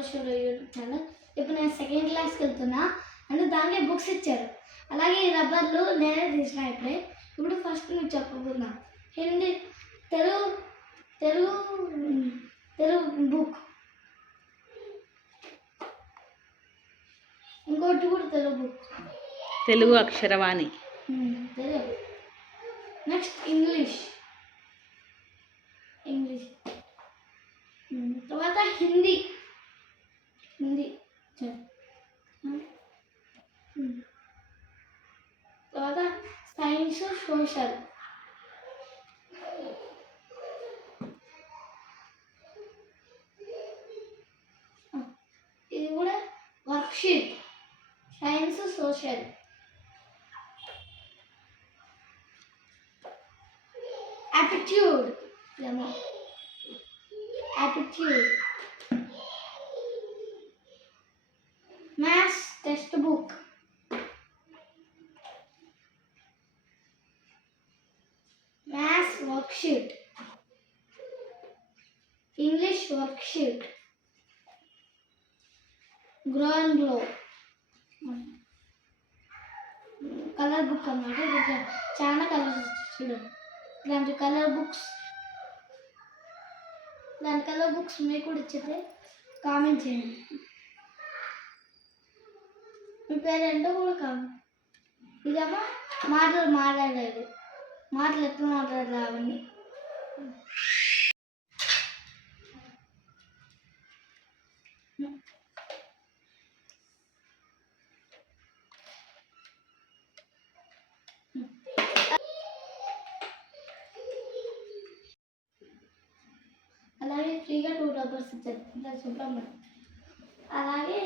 బాలశ్వర YouTube channel. ఇప్పుడు నేను second క్లాస్కి వెళ్తున్నా అంటే దానికి బుక్స్ ఇచ్చారు. అలాగే ఈ రబ్బర్లు నేనే తీసిన ఇప్పుడే. ఇప్పుడు ఫస్ట్ మీరు చెప్పబోతున్నా హిందీ తెలుగు తెలుగు తెలుగు బుక్, ఇంకోటి కూడా Telugu book, Telugu Aksharavani. Telugu. Next English తర్వాత హిందీ తర్వాత సైన్స్ సోషల్, ఇది కూడా worksheet science social. Aptitude maths text book, maths worksheet, English worksheet, grow and glow colour book అన్నమాట. ఇది చాలా కలర్స్ చూడండి. ఇలాంటి కలర్ బుక్స్ మీకు కూడా ఇచ్చితే కామెంట్ చేయండి. మీ పేరు ఏంటో కూడా కామెంట్. ఇదేమో మాట్లాడలేదు మాటలు ఎట్లా మాట్లాడరా అవన్నీ. అలాగే ఫ్రీగా 2 రబ్బర్స్ ఇచ్చారు. ఇలా చూద్దాం. అలాగే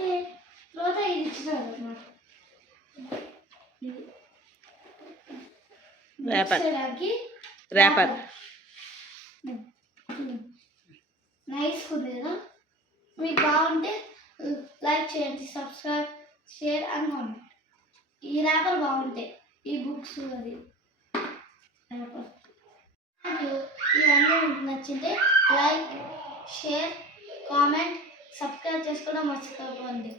తర్వాత ఇది ఇచ్చినారు అన్నమాట. ర్యాపర్ నైస్ ఉంది కదా. మీకు బాగుంటే లైక్ చేయండి, సబ్స్క్రైబ్, షేర్ అండ్ కామెంట్. ఈ ర్యాపర్ బాగుంటాయి, ఈ బుక్స్ అది ర్యాపర్. ఇవన్నీ మీకు నచ్చితే లైక్, షేర్, కామెంట్, సబ్స్క్రైబ్ చేసుకోవడం మర్చిపోకండి.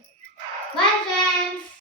Bye friends.